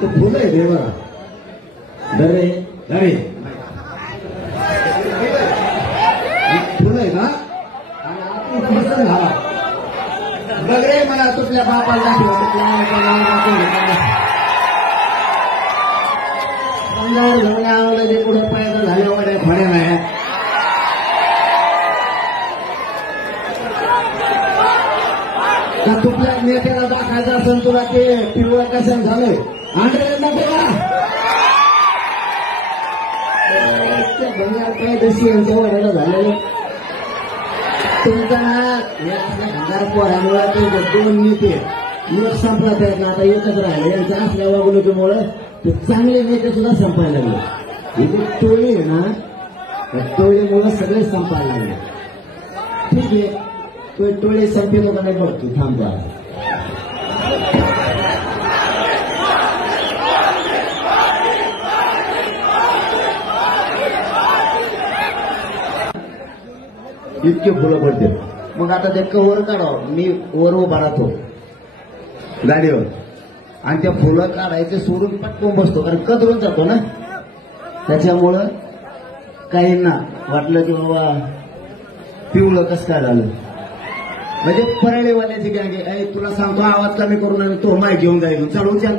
ते फुलं आहे रे बघा. धरे धरे फुलं आहे का? आणि आपण फुलं झाला बघरे मला तुझल्या बापाला दाखव घेऊन आवलं ते पुढे पायदा झाले वडे फळे नाही. तुझल्या नेत्याला दाखायचं असेल तुला ते पिवळं कसं झालं आंध्र काय दशी यांच्या वड्याला झालेलं तुमचा ना हजार पोरामुळे ते दोन नेते लोक संपला आहेत ना आता एकच राहिले यांच्या असल्या वागणुकीमुळे ते चांगले नेते सुद्धा संपायला लागले. ही जी टोळी आहे ना त्या टोळीमुळे सगळे संपायला लागले. ठीक आहे तो टोळी संपेल का नाही बघतो थांबा. इतके फुलं पडते. मग आता ते कवर काढावं मी वर उभा राहतो गाडीवर आणि त्या फुलं काढायचे सोडून पटकून बसतो कारण कदरून जातो ना. त्याच्यामुळं काहींना वाटलं की बाबा पिवळं कसं काय झालं म्हणजे परळीवाल्याची गँग आहे. तुला सांगतो आवाज कमी करून आणि तो माय घेऊन जाईल चालू चाल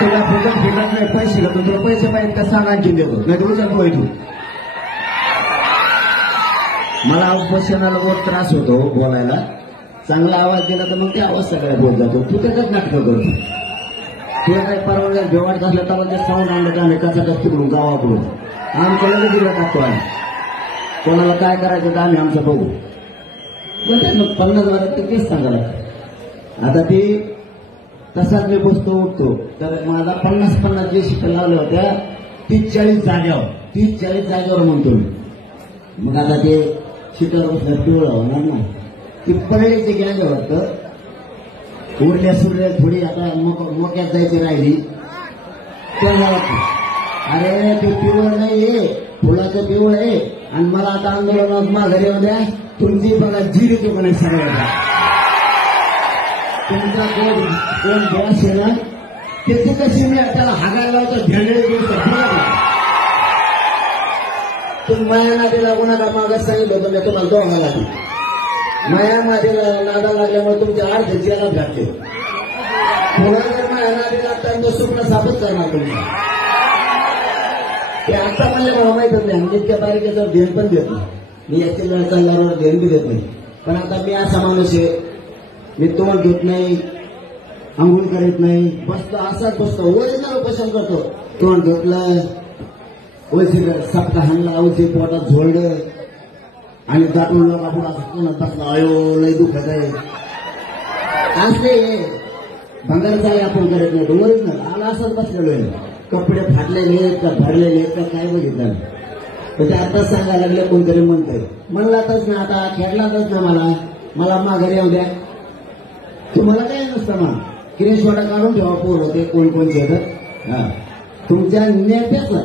तुला फुकट फिरत नाही पैसे घेतो तुला पैसे पाहिजे का सांग आणखीन देतो नाही तुला सांगतो ऐकू. मला उपोषणाला बहुत त्रास होतो बोलायला. चांगला आवाज दिला तर मग ते आवाज सगळ्या बोलत जातो. तू त्याच्यात नाटक करतो तुला काही परवानग्या बेवाट झालं तर ते साऊंड आणलं का नाही कसा कस तिकडून गावाकडून आमच्याला दिला टाकतो आहे. कोणाला काय करायचं तर आम्ही आमचं बघू. मग 50,000 तेच सांगायला. आता ती तसाच मी बसतो उठतो तर माझा 50 जे शिकल लावल्या होत्या 30-40 जागेवर म्हणतो मी. मग आता ते शिटर बसल्या पिवळं होणार ना. ती परळीची गँग वाटतं उरल्या सुरल्या थोडी आता मोक्यात जायची राहिली त्याला अरे ते पिवळ नाहीये फुलाचं पिवळ आहे आणि मला आता आंदोलनात माघारी येऊ द्या. तुमची बघा जिरी ते पण सगळ्या तुमचा कोण बॉस आहे ना त्याची कशी मी त्याला हागायला लावतो झेंडे तुम्ही माया नादीला कोणाला मागत सांगितलं होतं मी तुम्हाला दोघाला माया नादीला नादा लागल्यामुळे तुमच्या अर्ध्याला घातले. पुन्हा जर माया नादीला त्यांचं स्वप्न साबत करणार तुम्ही ते आता म्हणजे मला माहितच नाही. इतक्या तारखेचं ध्येय पण देत नाही मी याच्या वेळ चालल्यावर ध्येय बी देत नाही. पण आता मी असा माणूस आहे मी तोंड घेत नाही आंघोळ करीत नाही बसतो असाच बसतो ओरिजिनल उपोषण करतो. तोंड घेतलं ओळशी सप्ता हाणला औषधी पोटात झोडलं आणि दाटून लोक आपण असं बसला अयो लय दुखत आहे असे भंगारचा आपण करत नाही. ओरिजिनल आला असंच बसलेलो आहे. कपडे फाटलेले आहेत का भरलेले आहेत का काय बघितलं तर ते आताच सांगायला लागले कोणतरी म्हणतंय म्हणलातच ना आता खेळलातच ना मला माघारी येऊ द्या. तुम्हाला काय नसतं ना क्रेशवाडा काढून ठेवा पोर होते कोणचे तर तुमच्या नेत्याला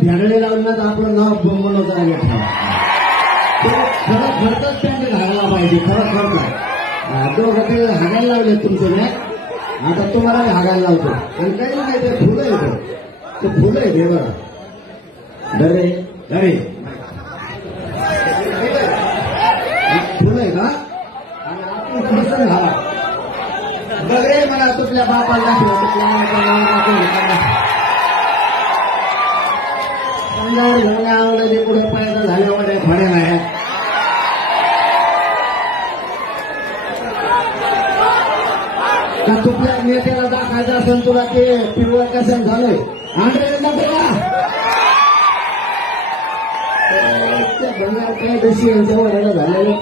भेडले लावून ना तर आपलं नाव बोंबवलं करायला ठेवा. खरं खरंच त्यांनी घालायला पाहिजे खरं खरं दोघं हागायला लावले तुमचे नाही. आता तुम्हाला हागायला लावतो आणि काही नाही ते फुलं येतं ते फुलं आहे रे बघा. धरे धरे फुलं आहे का? आणि आपण फुलं झाला बघरे मला तुझल्या बापाला दाखव घेऊन आवलं ते पुढे पायदा झाले वडे फळे नाही. तुझल्या नेत्याला दाखायचं असेल तुला ते पिवळं कसं झालंय आंध्र काय दशी यांच्या वड्याला झालेलं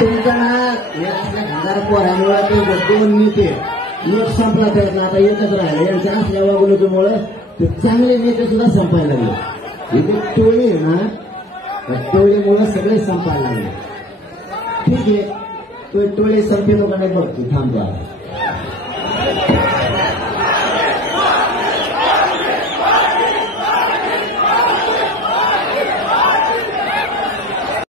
तुमचा ना हजार पोरामुळे ते दोन नेते लोक संपला आहेत ना आता एकच राहिले यांच्या असल्या वागणुकीमुळे ते चांगले नेते सुद्धा संपायला लागले. ही जी टोळी आहे ना त्या टोळीमुळे सगळे संपायला लागले. ठीक आहे तो टोळी संपेल का नाही बघतो थांबा.